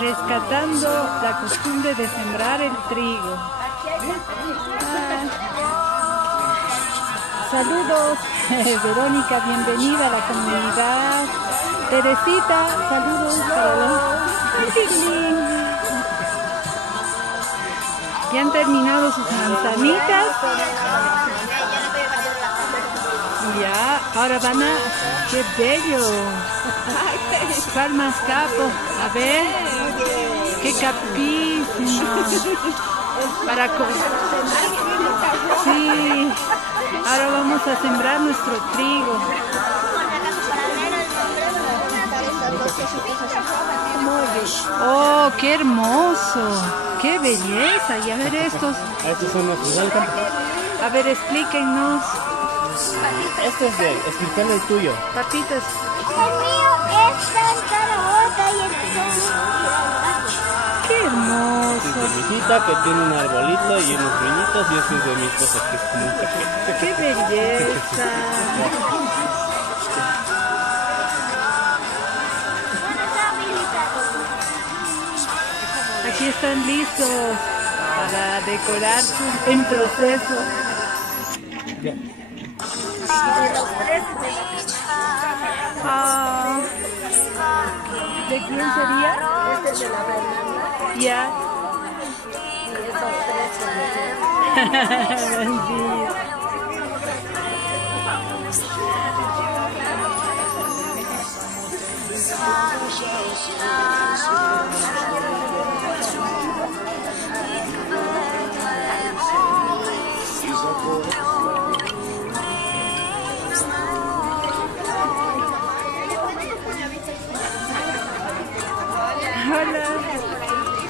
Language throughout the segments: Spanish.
Rescatando la costumbre de sembrar el trigo. Saludos, Verónica, bienvenida a la comunidad. Teresita, saludos para los... Ya han terminado sus manzanitas. Ya, ahora van a... ¡Qué bello! Palmas capo, a ver, qué capísimo. Para sí, ahora vamos a sembrar nuestro trigo. Oh, qué hermoso, qué belleza. Y a ver estos. Estos son los del campo. A ver, explíquenos. Este es de, explícale el tuyo. Papitas. El mío es Santa Rosa y el ¡qué hermoso! Este es de mi hijita que tiene un arbolito y unos niñitos, y este es de mi esposa que es como un café. ¡Qué belleza! Aquí están listos para decorar en proceso. Ya. Ah, ¿de quién sería? Este es de la Fernanda. Ya. Y esos tres son de... Sí. Hola,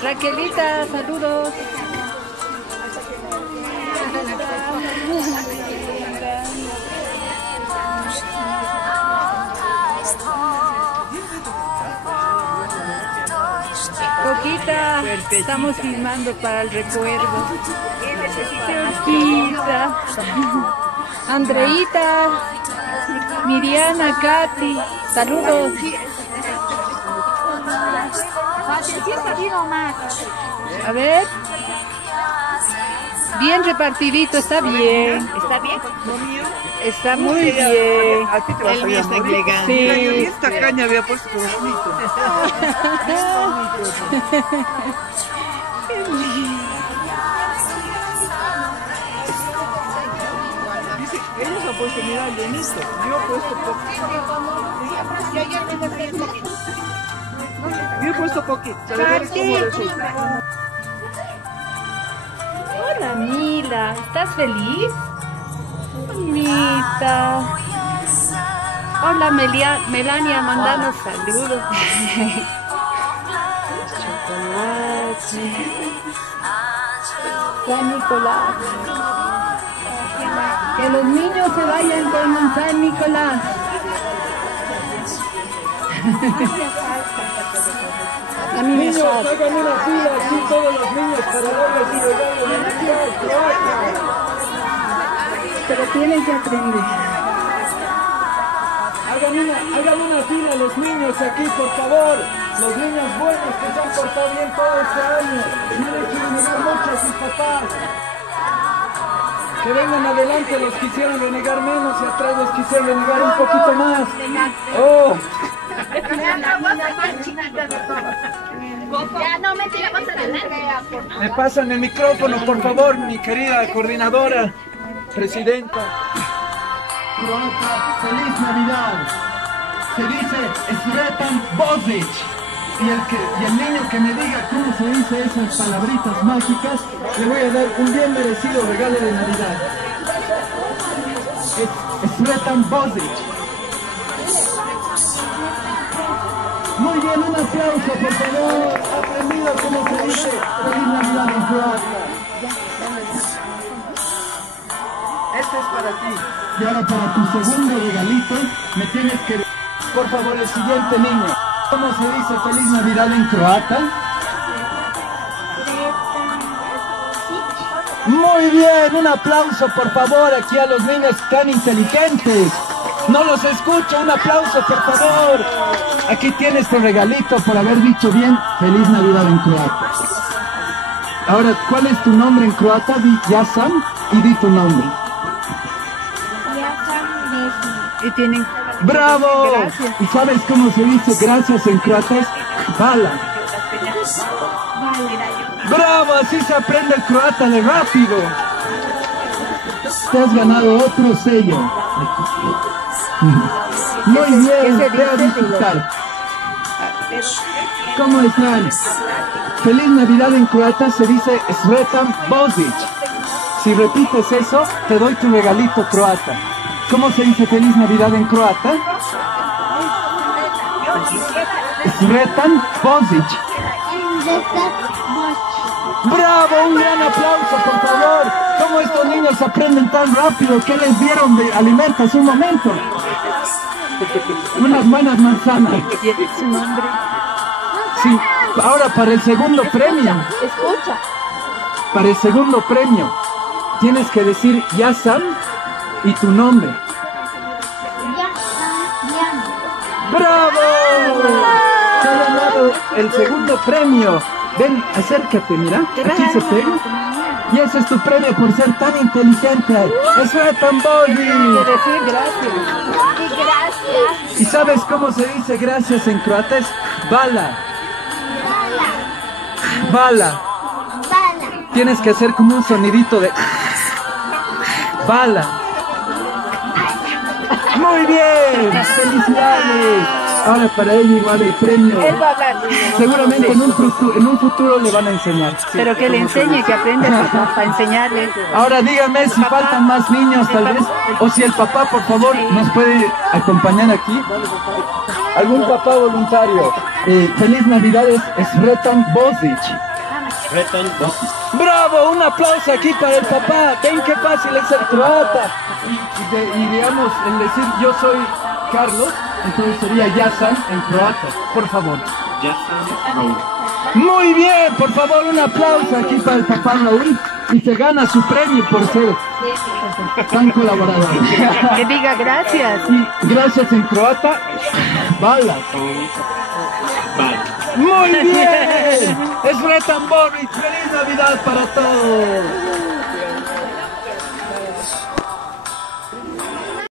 Raquelita, saludos. Coquita, estamos filmando para el recuerdo. Coquita, Andreita, Miriana, Katy, saludos. A ver. Bien repartidito, está bien. ¿Está bien? Está muy bien. El mío está elegante. Sí. Esta caña había puesto como bonito. Dice, ellos han puesto, mira, llenito. Yo he puesto poquito. Yo he puesto poquito. Se ve cómo resulta. Hola, Mila, ¿estás feliz? Bonita. Hola, Melania, mandando saludos. Chocolate. San Nicolás. Que los niños se vayan con San Nicolás. A mí me falta. Hagan una fila aquí todos los niños para darles y regalos. Pero tienen que aprender. Hagan una fila los niños aquí, por favor. Los niños buenos que se han portado bien todo este año. Tienen que ayudar mucho a sus papás. Que vengan adelante los que quisieran renegar menos y atrás los que quisieran renegar un poquito más. Oh. Ya no me tiramos adelante. Me pasan el micrófono, por favor, mi querida coordinadora, presidenta. Croata, feliz Navidad. Se dice Sretan Bozic. Y el niño que me diga cómo se dice esas palabritas mágicas, le voy a dar un bien merecido regalo de Navidad. Es Sretan Bozic. Muy bien, un aplauso, por favor. Ha aprendido cómo se dice feliz Navidad en croata. Este es para ti. Y ahora para tu segundo regalito, me tienes que... Por favor, el siguiente niño. ¿Cómo se dice feliz Navidad en croata? Muy bien, un aplauso por favor aquí a los niños tan inteligentes. No los escucho, un aplauso por favor. Aquí tienes tu regalito por haber dicho bien feliz Navidad en croata. Ahora, ¿cuál es tu nombre en croata? Di Yasan y di tu nombre. Y tienen... ¡Bravo! Gracias. ¿Y sabes cómo se dice gracias en croata? Es Hvala. ¡Bravo! Así se aprende el croata de rápido. Te has ganado otro sello. Muy bien, ve a disfrutar. ¿Cómo están? Feliz Navidad en croata se dice Sretan Bozic. Si repites eso, te doy tu regalito croata. ¿Cómo se dice feliz Navidad en croata? Sretan Bozic. ¡Bravo! Un gran aplauso, por favor. ¿Cómo estos niños aprenden tan rápido? ¿Qué les dieron de alimentos hace un momento? Unas buenas manzanas. Su nombre. Sí. Ahora para el segundo premio. Escucha. Para el segundo premio, tienes que decir Yasan y tu nombre. ¡Bravo! Te ha ganado el segundo premio. Ven, acércate, mira. Aquí se pega. Y ese es tu premio por ser tan inteligente. ¡Eso es tan Quiere decir gracias. Gracias. ¿Y sabes cómo se dice gracias en croata? Es bala. Bala. Tienes que hacer como un sonidito de bala. Muy bien. Felicidades. Ahora para ella igual el premio. Él va a hablar. Seguramente en un futuro le van a enseñar. Pero que le enseñe, que aprenda para enseñarle. Ahora dígame si faltan más niños tal vez, o si el papá por favor nos puede acompañar aquí. ¿Algún papá voluntario? Feliz Navidad es Sretan Bozic. Sretan Bozic. ¡Bravo! Un aplauso aquí para el papá. Ven qué fácil es ser croata. Y digamos, el decir yo soy Carlos, entonces sería Yasan en croata. Por favor. Yasan Raúl. Muy bien, por favor, un aplauso aquí para el papá Raúl. Y se gana su premio por ser tan colaborador. Que diga gracias. Y gracias en croata, bala. Vale. Muy bien. Es Sretan Bozic. Feliz Navidad para todos.